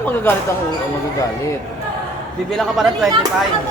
Magagalit ang magagalit. Bibilang ka pa ng 25.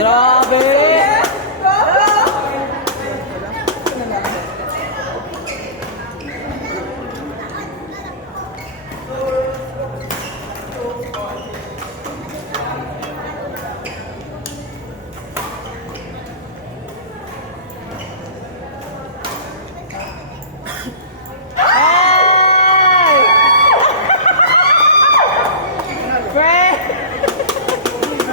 Grabe!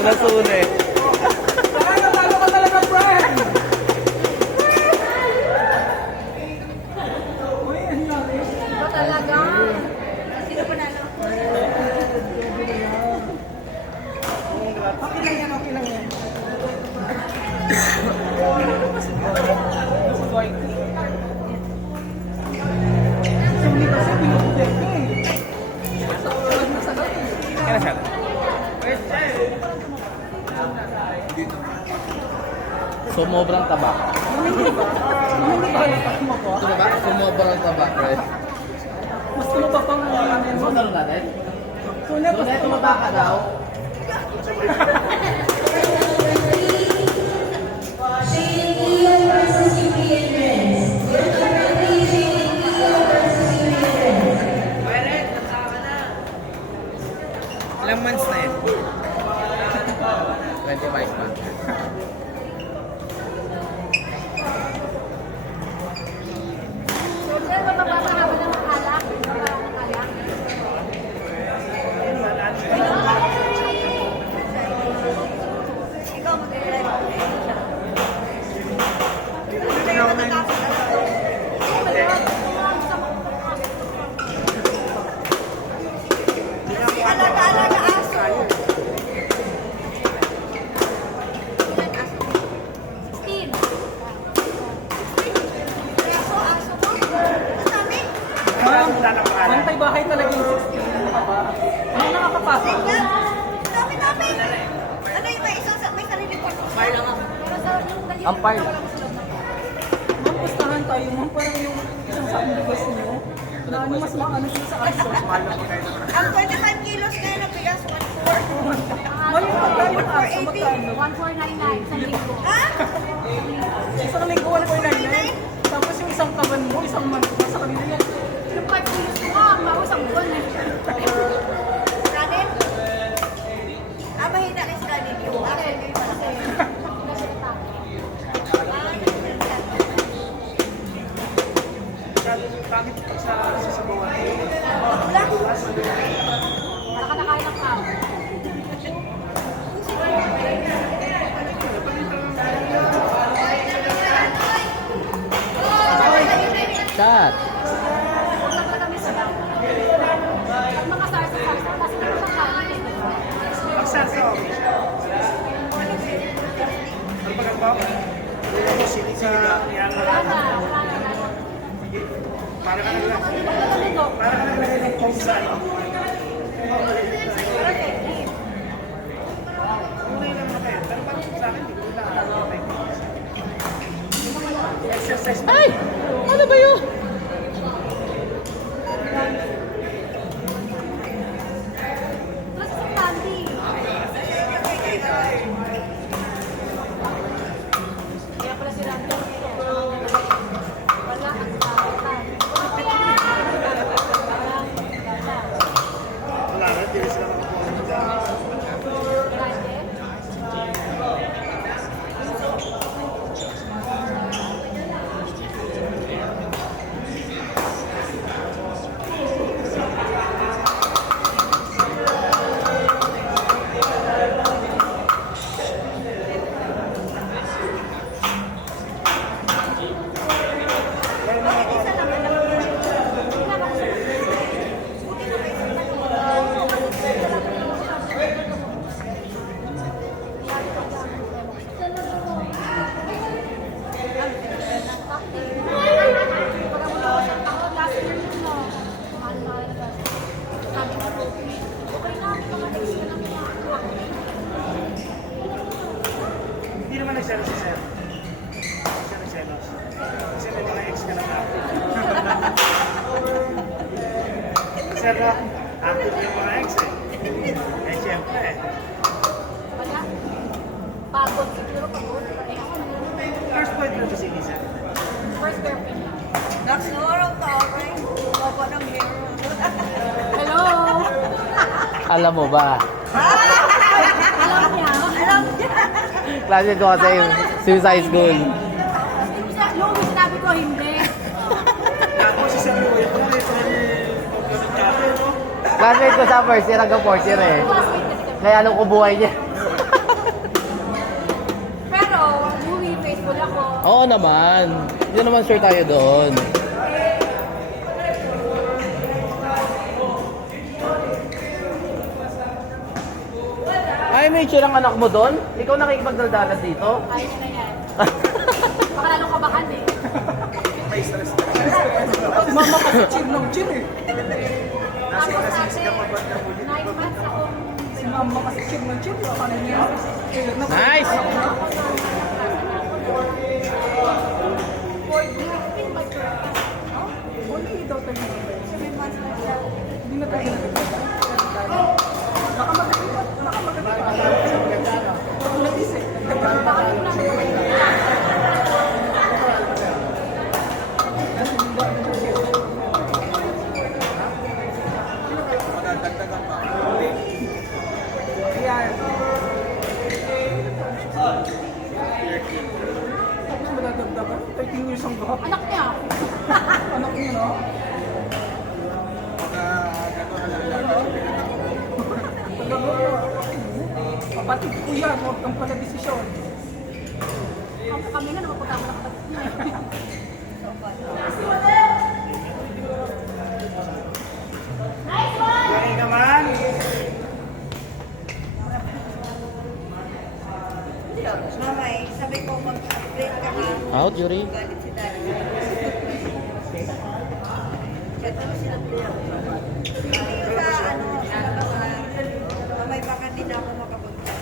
Sunod-sunod. Ay, natalo ka talaga, friend! Uy, ano natin? Ba talaga? Sino panalo? Okay lang yan, okay lang yan. Sumuli kasi, pinag-check ka eh. Kaya siya? Sumobrang taba. Hindi ba natak mo ko? Ito ba? Sumobrang taba, Fred. Mas tumaba pang namin. Ano tanong natin? Sulit, Kung ito tumaba ka daw, ilang months na yan? 25 pa. Sir, mapapapahaba ng alak? Ikaw alaga-alaga aso. Ilan aso? 16. Aso mo? Ang dami. Bantay bahay talaga yung 16. Ano nakakapasok? Dami. Ano yung may isang may sarili pa? Fire lang ako. Ang fire. Mapustahan tayo, ma'am. Parang yung isang sa ambulance niyo. Na ano mas maano siya sa aso. Ang 25 kilos ngayon na bigas, 1.4. Ngayon magkano yung aso? Magkano? 1.499 sa linggo. Ha? Isang linggo, 1.99. Tapos yung isang kaban mo, isang month mo sa kanila yung Yung 5 kilos ko nga, mausang buwan eh. Kanin? Mahina ka sa kanin yung akin. bakit sa sasabawan? Baka nakain ng kao. Chat. At mga sarsa-sarsa, kasi naman ang kanin. Magsarso. Ano ba ganito? Sinig sa yan. Para ka naglagay ng coke sa ano. Unay lang naman kayo. Pero parang sa akin, hindi ko na exercise. Ay! Ano ba yun? Kasi sa candy. Kaya pala si Randy. Wala ang tawatan. Wala na, hindi sila makakuha. Minsan na, active yung mga ex eh. Eh, syempre. Wala. Pagod. Siguro pagod. First point na to si Lisa. First girlfriend lang. That's normal to, right? Baba ng mirror. Hello! Alam mo ba? Alam niya. Alam niya. Klase ko kasi suicide school. Nung sinabi ko hindi. Ako si Sabi ko, yung mga ito yung kape, no? Classmate ko sa first year hanggang fourth year eh. Kaya alam ko buhay niya. Pero, movie, Facebook ako. Oo naman. Hindi naman sure tayo doon. Ay, may ang anak mo doon? Ikaw nakikipagdaldalan dito? Ayaw niya na yan. Baka lalong kabahan eh. May stress. Mama kasi chill ng chill eh. Tapos ate, 9 months akong Si mama kasi chill ng chill. Baka na niya. Nice! Only daw tayo. 7 months na siya. Hindi na tayo nagkakita. Baka magkakita. Baka magkakita. Huwag nag-isip. Baka yung lang Magdagdagan pa. Ayan. Madadagdagan. 13 years ang gap. anak niya. Anak niya, no? Kapatid ko yan. Huwag kang pala desisyon. Kami na napapunta mo ng kapatid niya. Kaya naman. Mamay, sabi ko mag-upgrade ka ha. Out, Yuri. Galit si daddy. Kaya tapos sila hindi sa ano, sa labas lang. Mamay baka din ako makapunta.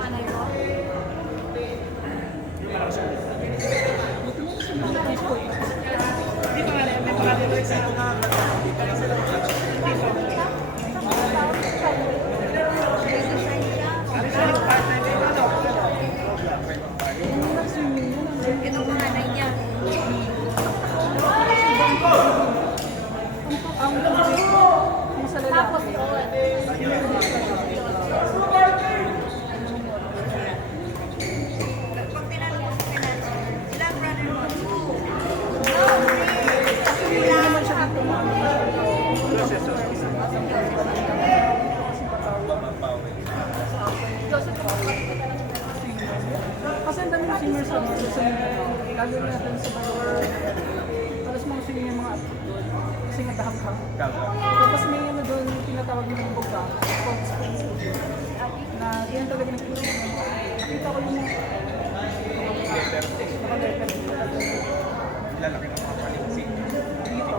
Anay mo? Itong panganay niya. Yung sa lalaki. Tapos, pag tinanong mo sa finance, ilang brother mo? Two. No, three. Kasi Hindi wala naman siya dito Joseph, Kasi ang dami ng singer sa mga sa lalo na natin sa Bayor. Tapos mga singer yung mga actor doon. Kasi nga dahang-dahang. Tapos may ano doon, tinatawag mo ng boga. Na yan talaga nagpili. Nakita ko yung Lalaki ng mga palinsin. dito.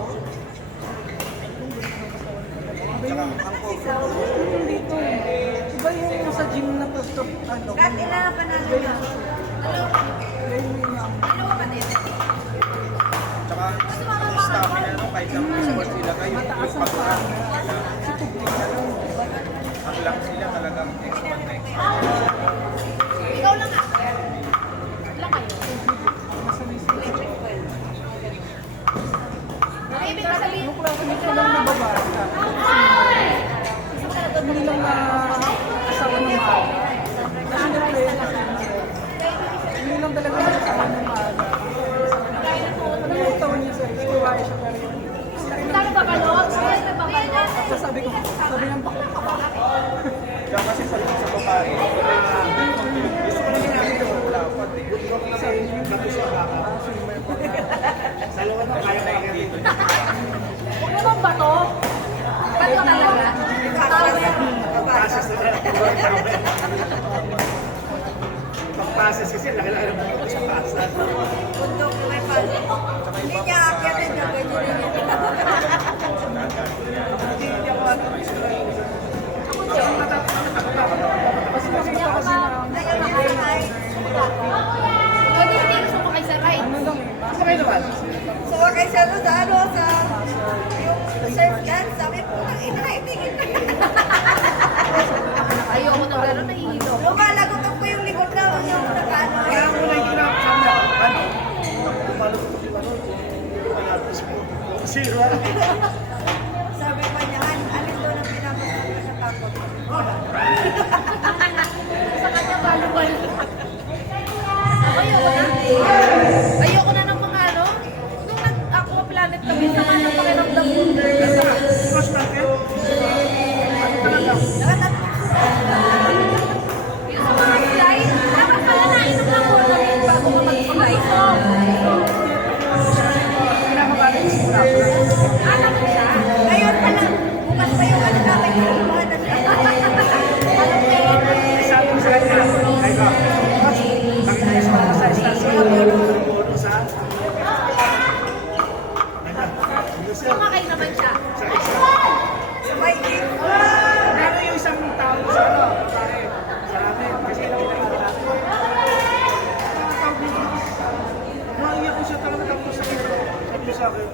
Tsaka ang Yung dito. Iba yung sa gym na to ano. dati na panalo Iba na. yung yung Ano ba din? Tsaka stamina no, kahit lang sport sila kayo, mataas yung ang paa. pagkakang Si Tugli na lang. ang lang sila talagang expert na expert. Ikaw lang ah. Ilang kayo? Nasa list. Ibig ka sabihin, Yung classmate ko lang na babae. Hindi lang na asawa ng maaga. Kasi nag-play na hindi lang talaga na asawa ng maaga. Ano yung taon niya sa ito? Babae siya pero yun. Saan ba kalot? Saan ba kalot? So sabi ko, sabi ng bakla ka ba? Kaya kasi sa babae, gusto ko lang sinabi ko sa dapat eh. Sabi niya, Bago siya baka. Sa loob ng kaya na dito. Huwag naman ba to? Ba't ka talaga? Pagpases na lang. Pagpases kasi laki-laki naman ako sa pasas. Bundok na may palo. Hindi niya akyatin niya. Pwede rin niya. kasi nakita kasi na Pwede hindi gusto ko kay Saray. ano lang eh. Sakay naman. sumakay siya doon sa ano, sa yung surf dance. Sabi po, tingin na yan. Ayoko na pero nahihilo. Lumalagot ako yung likod na, huwag niyo ako nakaano. Kaya mo na yung sabi na, ano? Tumalot ko yung ano. Zero. Sabi pa niya, alin doon ang pinapasok sa takot. Sa kanya baluan. Ayoko na ng mga ano. Nung nag-aqua planet kami, sama ng pakiramdam ko. Mas natin. Ano talaga? Yung sa mga slide, dapat pala nainom ng water bago ka mag-slide. Pinakabalit si Mura. Naman siya. Ngayon pa lang, bukas pa yung ano namin, yung mga Sabi ko sa kanya, ay ko, nakikita sa mga sa istasyon, bonus ha? Kumakay naman siya. sa may gate. Ano yung isang tao sa ano? Sa amin, kasi nakita natin. Naiyak ko siya talaga tapos sa akin. Sabi sa akin,